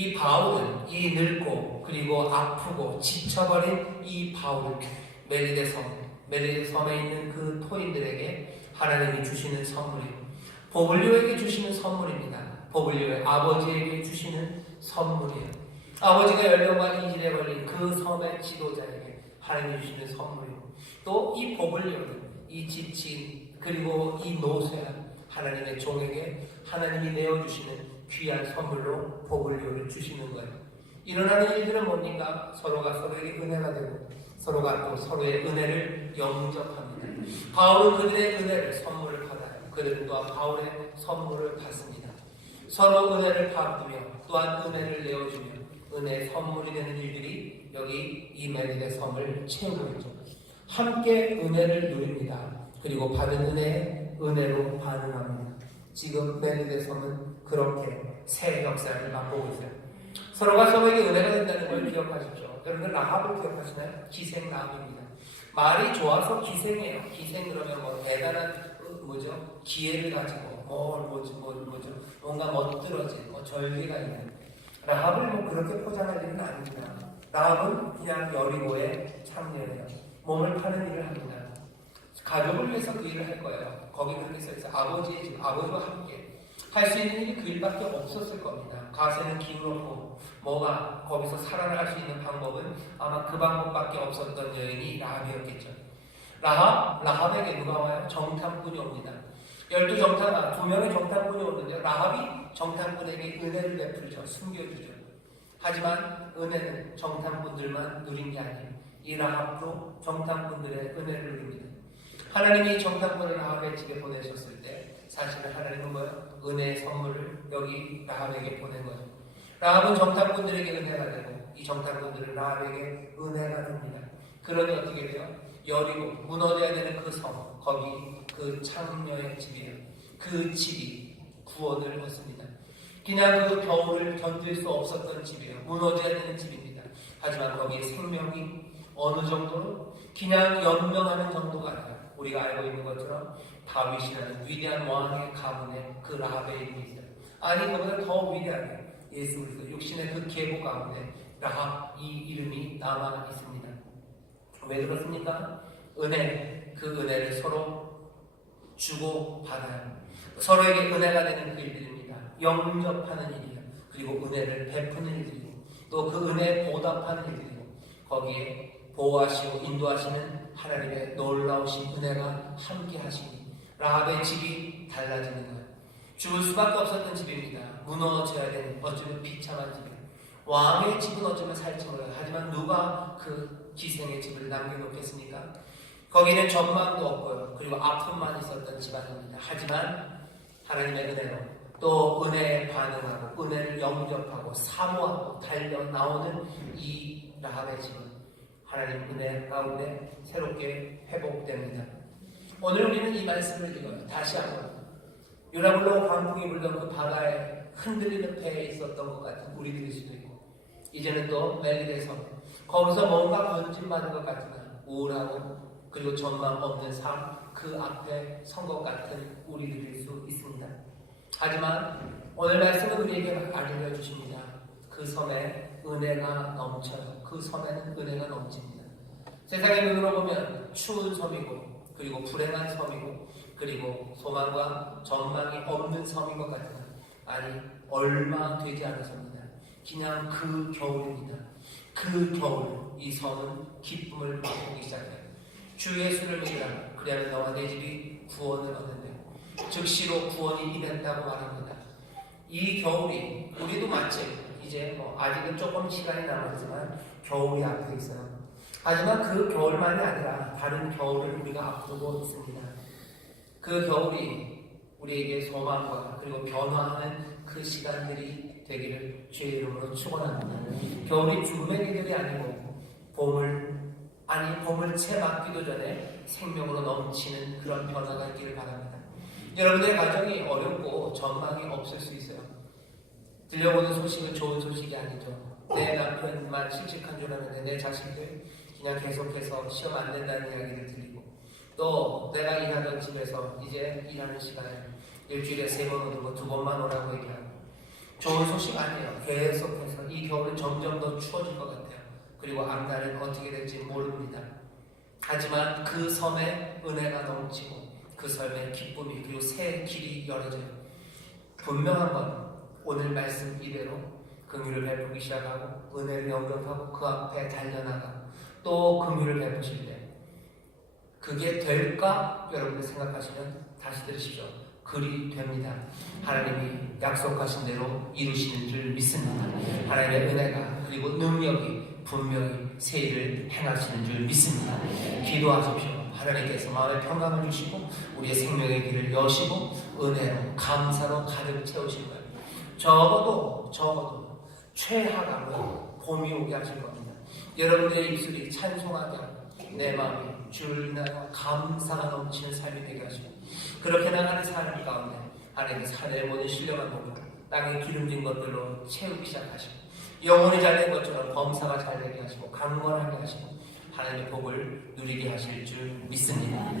이 바울은 이 늙고 그리고 아프고 지쳐버린 이 바울을 멜리데 섬에 있는 그 토인들에게 하나님이 주시는 선물이에요. 보블리오에게 주시는 선물입니다. 보블리오의 아버지에게 주시는 선물이에요. 아버지가 열병과 이질에 걸린 그 섬의 지도자에게 하나님이 주시는 선물이고, 또 이 보블리오는 이 지친 그리고 이 노쇠한 하나님의 종에게 하나님이 내어주시는 귀한 선물로 보블리오를 주시는 거예요. 일어나는 일들은 뭡니까? 서로가 서로에게 은혜가 되고 서로가 또 서로의 은혜를 영접합니다. 바울은 그들의 은혜를 선물을 받아요. 그들은 또한 바울의 선물을 받습니다. 서로 은혜를 받으며 또한 은혜를 내어주며 은혜의 선물이 되는 일들이 여기 이 멜리데 섬을 채우고 있죠. 함께 은혜를 누립니다. 그리고 받은 은혜에 은혜로 반응합니다. 지금 멜리데 섬은 그렇게 새 역사를 맛보고 있어요. 서로가 서로에게 은혜가 된다는 걸 기억하십시오. 여러분들 라합을 기억하시나요? 기생 라합입니다. 말이 좋아서 기생이에요. 기생 그러면 뭐 대단한 기회를 가지고 뭔가 멋들어진 절개가 있는. 라합을 뭐 그렇게 포장할 일은 아닙니다. 라합은 그냥 여리고의 창녀예요. 몸을 파는 일을 합니다. 가족을 위해서 그 일을 할 거예요. 거기 그렇게 써있어요. 아버지의 집, 아버지와 함께 할 수 있는 일이 그 일밖에 없었을 겁니다. 가세는 기울었고 뭐가 거기서 살아나갈 수 있는 방법은 아마 그 방법밖에 없었던 여인이 라합이었겠죠. 라합에게 누가 와요? 정탐꾼이 옵니다. 12정탐, 2명의 정탐꾼이 오는데 라합이 정탐꾼에게 은혜를 베풀죠. 숨겨주죠. 하지만 은혜는 정탐꾼들만 누린 게 아니에요. 이 라합도 정탐꾼들의 은혜를 누립니다. 하나님이 정탐꾼을 라합의 집에 보내셨을 때 사실은 하나님은 뭐예요? 은혜의 선물을 여기 라합에게 보낸 거예요. 라합은 정탐꾼들에게 은혜가 되고 이 정탐꾼들은 라합에게 은혜가 됩니다. 그러니 어떻게 돼요? 여리고 무너져야 되는 그 섬, 거기 그 창녀의 집이에요. 그 집이 구원을 얻습니다. 그냥 그 겨울을 견딜 수 없었던 집이에요. 무너져야 되는 집입니다. 하지만 거기에 생명이 어느 정도로 그냥 연명하는 정도가 아니라 우리가 알고 있는 것처럼 다윗이라는 위대한 왕의 가문에 그 라합의 이름이 있어요. 아니 그보다 더 위대하게 예수 그리스도 육신의 그 계보 가운데 라합 이 이름이 남아 있습니다. 왜 그렇습니까? 은혜, 그 은혜를 서로 주고 받아요. 서로에게 은혜가 되는 그 일들입니다. 영접하는 일이에요. 그리고 은혜를 베푸는 일들이고 또 그 은혜에 보답하는 일들이고 거기에 보호하시고 인도하시는 하나님의 놀라우신 은혜가 함께 하시니 라합의 집이 달라지는 거예요. 죽을 수밖에 없었던 집입니다. 무너져야 되는 어쩌면 비참한 집이에요. 왕의 집은 어쩌면 살지 몰라요. 하지만 누가 그 기생의 집을 남겨놓겠습니까? 거기는 전망도 없고요. 그리고 아픔만 있었던 집안입니다. 하지만 하나님의 은혜로 또 은혜에 반응하고 은혜를 영접하고 사모하고 달려 나오는 이 라합의 집은 하나님 은혜 가운데 새롭게 회복됩니다. 오늘 우리는 이 말씀을 읽어요. 다시 한번 유라굴로 광풍이 불던 그 바다에 흔들리는 배에 있었던 것 같은 우리들일 수도 있고 이제는 또 멜리데 섬 거기서 뭔가 건진받은 것 같으나 우울하고 그리고 전망 없는 삶 그 앞에 선 것 같은 우리들일 수 있습니다. 하지만 오늘 말씀은 우리에게 알려주십니다. 그 섬에 은혜가 넘쳐요. 그 섬에는 은혜가 넘칩니다. 세상의 눈으로 보면 추운 섬이고 그리고 불행한 섬이고 그리고 소망과 전망이 없는 섬인 것 같으나 아니 얼마 되지 않은 섬입니다. 그냥 그 겨울입니다. 그 겨울 이 섬은 기쁨을 맛보기 시작해요. 주 예수를 믿으라 그리하면 너와 내 집이 구원을 얻는다. 즉시로 구원이 임했다고 말합니다. 이 겨울이 우리도 마치 이제 아직은 조금 시간이 남았지만 겨울이 앞에 있어요. 하지만 그 겨울만이 아니라 다른 겨울을 우리가 앞두고 있습니다. 그 겨울이 우리에게 소망과 그리고 변화하는 그 시간들이 되기를 주의 이름으로 축원합니다. 겨울이 죽음의 계절이 아니고 봄을 채 맞기도 전에 생명으로 넘치는 그런 변화가 있기를 바랍니다. 여러분들의 가정이 어렵고 전망이 없을 수 있어요. 들려오는 소식은 좋은 소식이 아니죠. 내 남편만 씩씩한 줄 알았는데 내 자식들 그냥 계속해서 시험 안 된다는 이야기를 들리고 또 내가 일하던 집에서 이제 일하는 시간에 일주일에 3번 오고 2번만 오라고 얘기하고 좋은 소식 아니에요. 계속해서 이 겨울은 점점 더 추워질 것 같아요. 그리고 앞날은 어떻게 될지 모릅니다. 하지만 그 섬에 은혜가 넘치고 그 섬에 기쁨이 그리고 새 길이 열어져요. 분명한 건 오늘 말씀 이대로 긍휼을 베푸기 시작하고 은혜를 영접하고 그 앞에 달려나가 또 긍휼을 베푸실 때 그게 될까? 여러분들 생각하시면 다시 들으십시오. 그리 됩니다. 하나님이 약속하신 대로 이루시는 줄 믿습니다. 하나님의 은혜가 그리고 능력이 분명히 새 일을 행하시는 줄 믿습니다. 기도하십시오. 하나님께서 마음의 평강을 주시고 우리의 생명의 길을 여시고 은혜로 감사로 가득 채우실 거예요. 적어도 최하강은 봄이 오게 하실 겁니다. 여러분들의 입술이 찬송하게 하고 내 마음이 주를 인하여 감사가 넘치는 삶이 되게 하시고 그렇게 나가는 삶 가운데 하나님께서 하늘의 모든 신령한 복을 땅에 기름진 것들로 채우기 시작하시고 영혼이 잘된 것처럼 범사가 잘되게 하시고 강건하게 하시고 하나님의 복을 누리게 하실 줄 믿습니다.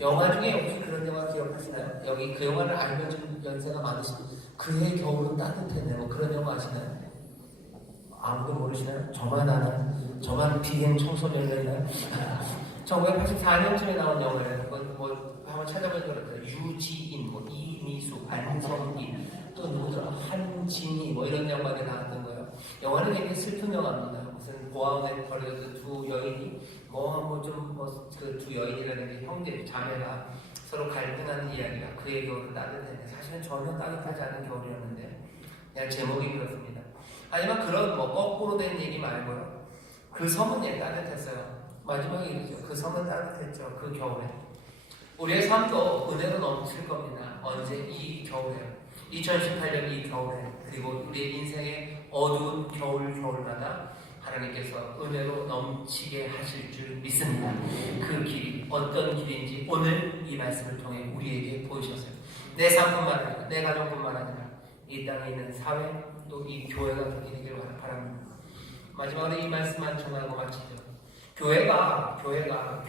영화 중에 혹시 그런 영화 기억하시나요? 여기 그 영화를 알면 좀 연세가 많으시고 그의 겨울은 따뜻했네 뭐 그런 영화 아시나요? 아무도 모르시나요? 저만 아는 저만 비행 청소년이나요? 1984년쯤에 나온 영화예요. 뭐 한번 찾아보니까 그렇더라고요. 유지인, 뭐 이미수, 안성기, 또 누구더라 한진이 뭐 이런 영화에 나왔던 거예요. 영화는 굉장히 슬픈 영화입니다. 무슨 보아원에 걸려서 두 여인이 그 두 여인이라는 게 형제 자매가 서로 갈등하는 이야기가 그의 겨울은 따뜻했는데 사실은 전혀 따뜻하지 않은 겨울이었는데 그냥 제목이 그렇습니다. 하지만 그런 뭐 거꾸로 된 얘기 말고요. 그 섬은 따뜻했어요. 마지막에 이르죠. 그 섬은 따뜻했죠. 그 겨울에. 우리의 삶도 은혜로 넘칠 겁니다. 언제? 이 겨울에. 2018년 이 겨울에. 그리고 우리의 인생의 어두운 겨울마다 하나님께서 은혜로 넘치게 하실 줄 믿습니다. 그 길이 어떤 길인지 오늘 이 말씀을 통해 우리에게 보이셨어요. 내 삶뿐만 아니라 내 가정뿐만 아니라 이 땅에 있는 사회 또 이 교회가 그렇게 되기를 바랍니다. 마지막으로 이 말씀만 전하고 마치죠.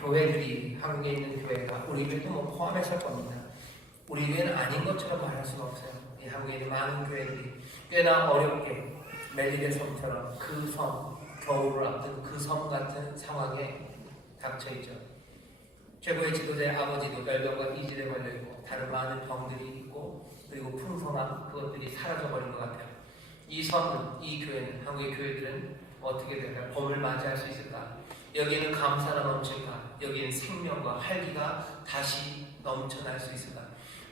교회들이 한국에 있는 교회가 우리 교회도 뭐 포함했을 겁니다. 우리 교회는 아닌 것처럼 말할 수가 없어요. 이 한국에 있는 많은 교회들이 꽤나 어렵게 멜리데 섬처럼 그 섬, 겨울을 앞둔 그 섬 같은 상황에 닥쳐있죠. 최고의 지도자의 아버지도 멸병과 이질에 걸려있고 다른 많은 병들이 있고 그리고 풍성한 그것들이 사라져버린 것 같아요. 이 섬은, 이 교회는, 한국의 교회들은 어떻게 될까요? 봄을 맞이할 수 있을까? 여기에는 감사가 넘칠까? 여기에는 생명과 활기가 다시 넘쳐날 수 있을까?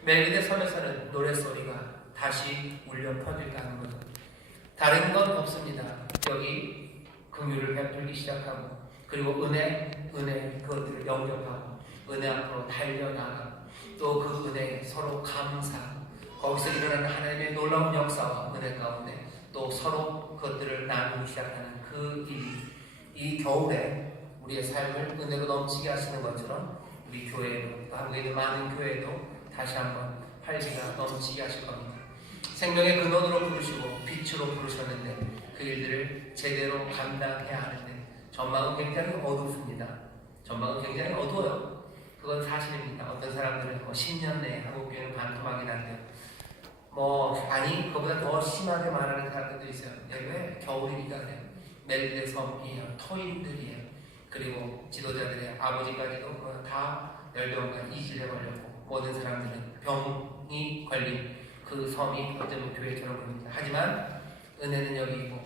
멜리데 섬에서는 노랫소리가 다시 울려 퍼질까 하는 거죠. 다른 건 없습니다. 여기 긍휼을 베풀기 시작하고 그리고 은혜 그것들을 영접하고 은혜 앞으로 달려나가 또 그 은혜에 서로 감사 거기서 일어나는 하나님의 놀라운 역사와 은혜 가운데 또 서로 그것들을 나누기 시작하는 그 일이 이 겨울에 우리의 삶을 은혜로 넘치게 하시는 것처럼 우리 교회도 한국에 있는 많은 교회도 다시 한번 활기가 넘치게 하실 겁니다. 생명의 근원으로 부르시고 빛으로 부르셨는데 그 일들을 제대로 감당해야 하는데 전망은 굉장히 어둡습니다. 전망은 굉장히 어두워요. 그건 사실입니다. 어떤 사람들은 10년 내에 한국교회는 반토막이 난대요. 아니 그보다 더 심하게 말하는 사람들도 있어요. 왜? 겨울이니까 그래요. 멜리데 섬이에요. 터인들이에요. 그리고 지도자들의 아버지까지도 다 열병과 이질에 걸렸고 모든 사람들은 병이 걸린 그 섬이 어쩌면 교회처럼 보입니다. 하지만 은혜는 여기 있고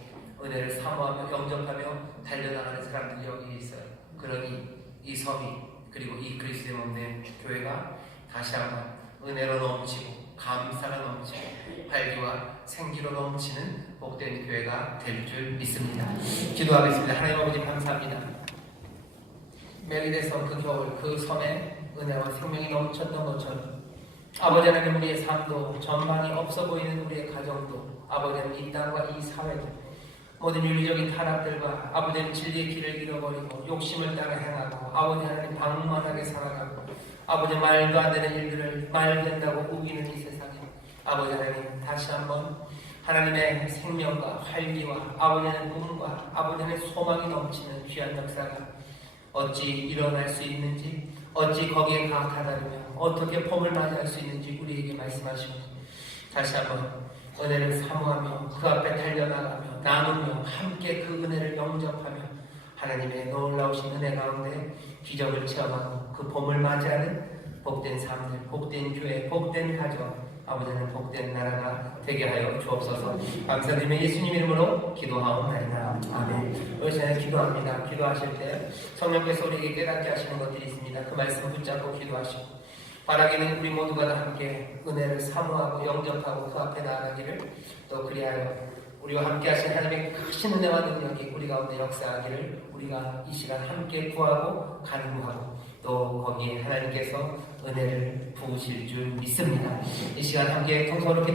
은혜를 사모하며 영접하며 달려나가는 사람들이 여기 있어요. 그러니 이 섬이 그리고 이 그리스도의 몸된 교회가 다시 한번 은혜로 넘치고 감사가 넘치고 활기와 생기로 넘치는 복된 교회가 될 줄 믿습니다. 기도하겠습니다. 하나님 아버지 감사합니다. 멜리데 섬 그 겨울 그 섬에 은혜와 생명이 넘쳤던 것처럼 아버지 하나님 우리의 삶도 전망이 없어 보이는 우리의 가정도 아버지 하나님 이 땅과 이 사회도 모든 윤리적인 타락들과 아버지 하나님 진리의 길을 잃어버리고 욕심을 따라 행하고 아버지 하나님 방만하게 살아가고 아버지 말도 안 되는 일들을 말 된다고 우기는 이 세상에 아버지 하나님 다시 한번 하나님의 생명과 활기와 아버지 하나님의 꿈과 아버지 하나님의 소망이 넘치는 귀한 역사가 어찌 일어날 수 있는지 어찌 거기에 다다르며 어떻게 봄을 맞이할 수 있는지 우리에게 말씀하시고 다시 한번 은혜를 사모하며 그 앞에 달려나가며 나누며 함께 그 은혜를 영접하며 하나님의 놀라우신 은혜 가운데 기적을 체험하고 그 봄을 맞이하는 복된 삶들, 복된 교회, 복된 가정, 아버지는 복된 나라가 되게 하여 주옵소서. 감사드리며 예수님 이름으로 기도하옵나이다. 아멘. 우리 시간에 기도합니다. 기도하실 때 성령께서 우리에게 깨닫게 하시는 것들이 있습니다. 그 말씀 붙잡고 기도하시고 바라기는 우리 모두가 다 함께 은혜를 사모하고 영접하고 그 앞에 나아가기를, 또 그리하여 우리와 함께 하신 하나님의 크신 은혜와 능력이 우리 가운데 역사하기를 우리가 이 시간 함께 구하고 간구하고 또 거기에 하나님께서 은혜를 부으실 줄 믿습니다. 이 시간 함께 통성으로